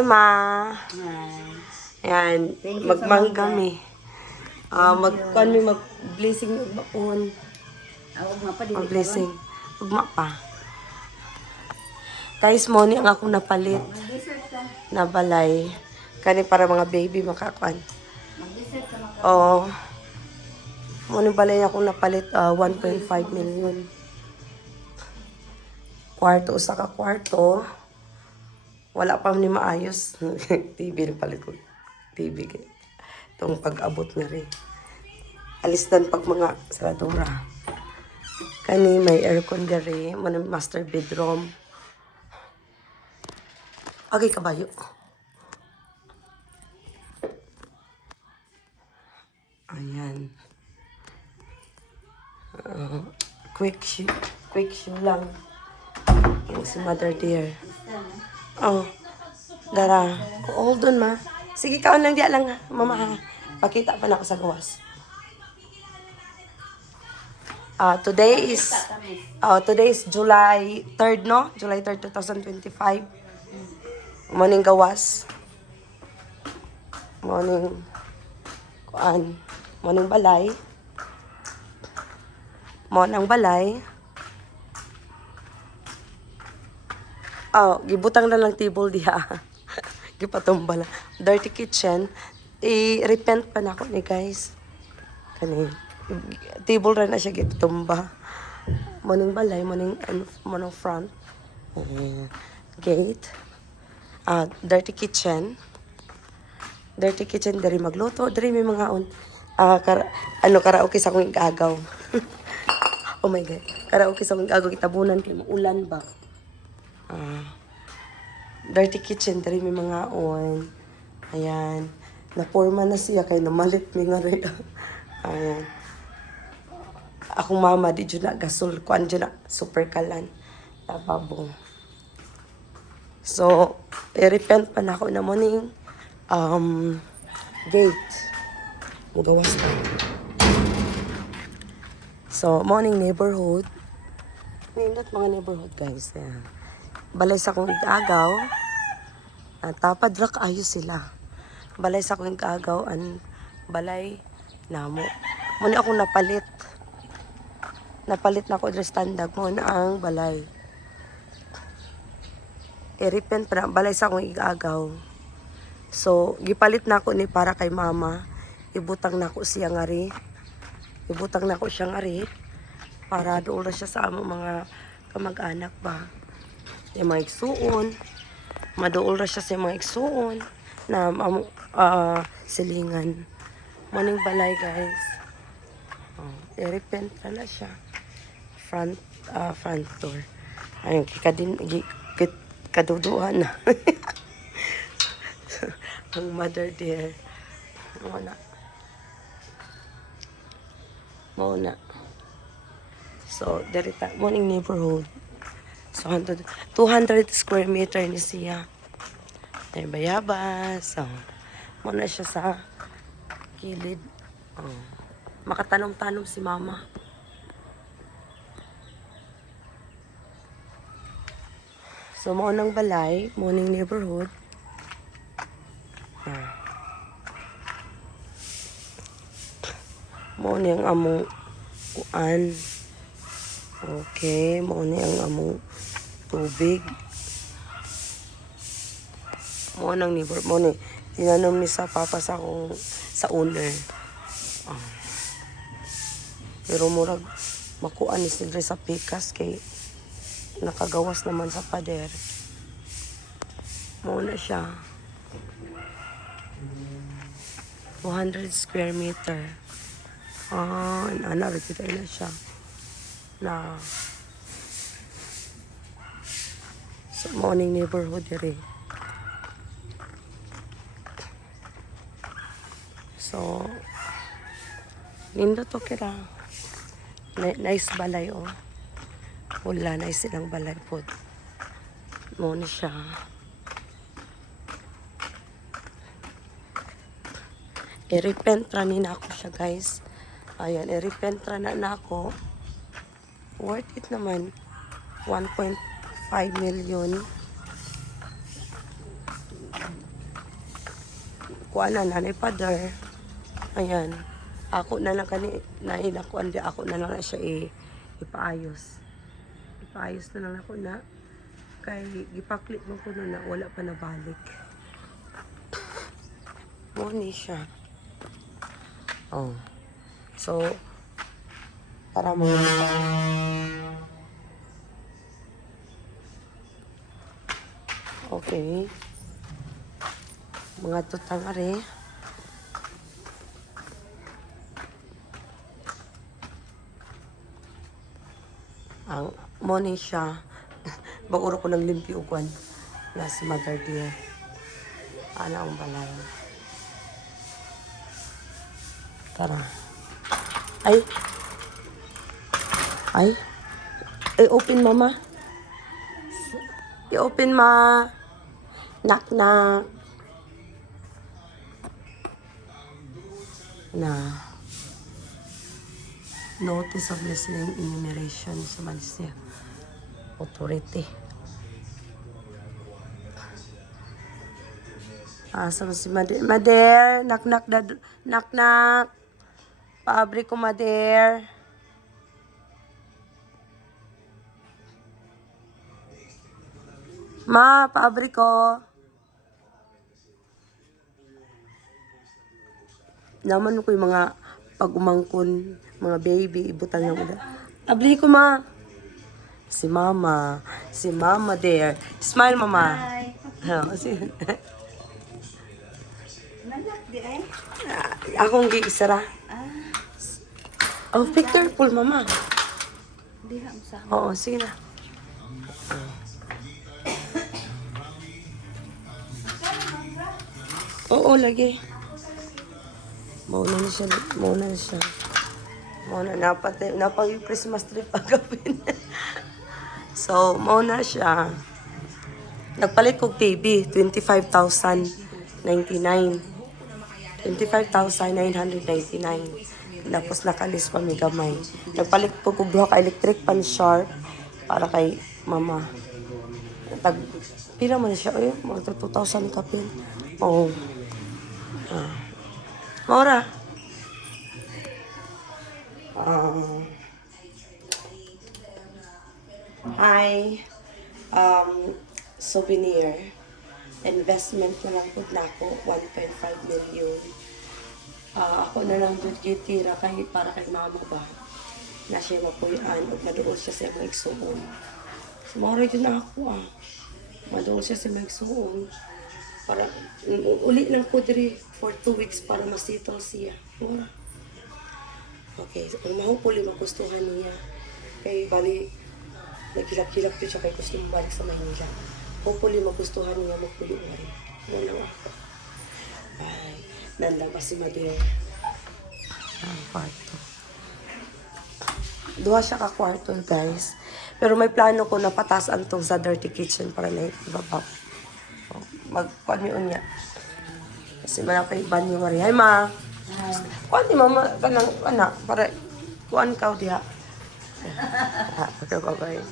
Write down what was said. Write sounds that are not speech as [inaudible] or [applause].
Ma. Ay. Ayan, Thank you so magmangga much, mi. Ah, mag kuan mi mag blessing mi bagpon. Awag nga pa. Mag blessing. Ugma pa. Guys, mo ni ang akong napalit na balay. Kani para mga baby makakuan. Oo. Mo ni balay akong napalit ah, 1.5 million. Kwarto, usa ka kwarto. Wala pa ni maayos. [laughs] TV na palit ko. TV. Itong pag-abot na rin. Alisdan pag mga saradura. Kani may aircon dere, ni master bedroom. Okay, kabayo. Ayan. Uh, quick. Quick lang. Yung si mother dear. Oh. Dara. Hold on, ma. Sige, kaon lang diya lang, ha. Mama, ha. Pakita pa na ako sa gawas. Ah, today is ah today is July 3rd, no? July 3rd, 2025. Morning gawas. Morning kuan. Morning balay. Morning balay. Oh, gibutang na lang table diha. [laughs] Gipatumba lang. Dirty kitchen. I-repent pa na ako ni guys. Kani. Table rin na siya gipatumba. Morning balay, morning, ano, morning front. Ayan. Gate. Ah, dirty kitchen. Dirty kitchen, dari magluto. Dari may mga on. Ah, kara, ano, karaoke sa akong igagaw. [laughs] oh my God. Karaoke sa akong igagaw. Itabunan kay ulan ba? Ah, dirty kitchen, dari may mga on. Ayan. Naporma na siya kay namalit mi nga rin. [laughs] Ayan. Akong mama di dyan na gasol ko dyan na super kalan. Tababong. So, i-repent pa na ako na morning um, gate. Mugawas na. So, morning neighborhood. Nindot mga neighborhood guys. Ayan. Balay sa kong agaw. At tapad rak ayos sila. Balay sa kong agaw an balay namo. Muna ako napalit. Napalit na ako dress mo na ang balay. I-repent na balay sa akong igagaw. So, gipalit na ako ni para kay mama. Ibutang na ako siya nga ri. Ibutang na ako siya nga ri. Para doon na siya sa among mga kamag-anak ba. Yung mga igsuon. Madool na siya sa mga igsuon. Na among ah, silingan. Morning balay guys. Oh, i-repent na siya. Front, ah, front door. Ayun, kikadin, kaduduhan na. [laughs] Ang mother dear. Muna. Muna. So, derita, morning neighborhood. So, 100, 200 square meter ni siya. Ay, bayabas. So, muna siya sa kilid. Oh. Makatanong-tanong si mama. So, mo nang balay, morning neighborhood. Ah. Mo ni ang among kuan. Okay, mo ni ang among tubig. Mo nang neighbor, mo ni tinanom ni sa papa sa akong sa owner. Ah. Pero murag makuan ni sila sa pikas kay nakagawas naman sa pader. Muna siya. 200 square meter. Ah, ana, kita na siya. Na sa morning neighborhood diri. So, nindo to kira. Ni- Nice balay oh. Wala na silang balay po. Mo ni siya. I-repent ni na ako siya guys. Ayan, i-repent na na ako. Worth it naman. 1.5 million. kuan na nanay father. Ayan. Ako na lang kani nainakuan di ako na lang na siya i, ipaayos. Ipaayos na lang ako na kay gipaklit mo ko na wala pa nabalik. Mo ni siya. Oh. So, para mo Okay. Mga tutang are. Ang money siya. [laughs] Baguro ko ng limpi ugwan. Na si Mother Dear. Ano ang balay. Tara. Ay. Ay. Ay, open mama. I-open ma. Knock knock. Na. Notice of listening enumeration sa Malaysia. Authority. Asa mo si Mader? Mader, knock knock dad, knock knock. Paabre ko Mader. Ma, paabre ko. Naman ko yung mga pag-umangkon, mga baby, ibutang ng uda. Abli ko, ma. Si mama. Si mama there. Smile, mama. Hi. Oh, [laughs] si, Nanak di ay. akong giisara. Ah, Oh, picture full, mama. diha sa Oo, sige na. Oo, lagi. Mauna na siya. Mauna na siya. Mauna. Napat, napag yung Christmas tree [laughs] pagkapin. so, mauna siya. Nagpalit kog TV, 25,099. 25,999. Tapos nakalis pa may gamay. Nagpalit po kog ka electric pan sharp para kay mama. Tag, pila man siya. Ay, mga 2,000 kapin. Oo. Ah. Maura. Um, hi. Um, souvenir. Investment na lang po na ako. 1.5 million. Ah, ako na lang doon tira kay para kay mama ba. Na siya mapuyan o maduol siya sa mga igsuon. So, maura yun na ako ah. Maduol siya sa mga igsuon. Para, u- uli lang po diri for two weeks para masitol siya. Maura. Okay, so kung mahupuli magustuhan niya. Kay bali, nagkilap-kilap yun siya kay gusto mo balik sa Maynila. Hopefully magustuhan niya magpuluan. Yan lang ako. Bye. Nandabas si Madeo. Ang kwarto. Duha siya ka kwarto, guys. Pero may plano ko na patasan tong sa dirty kitchen para na ibaba. So, Magkuhan mi unya. Kasi malapay banyo Maria. Hi, ma. Kuhan ni mama kanang anak para kuhan ka diha. Ah, okay, bye-bye.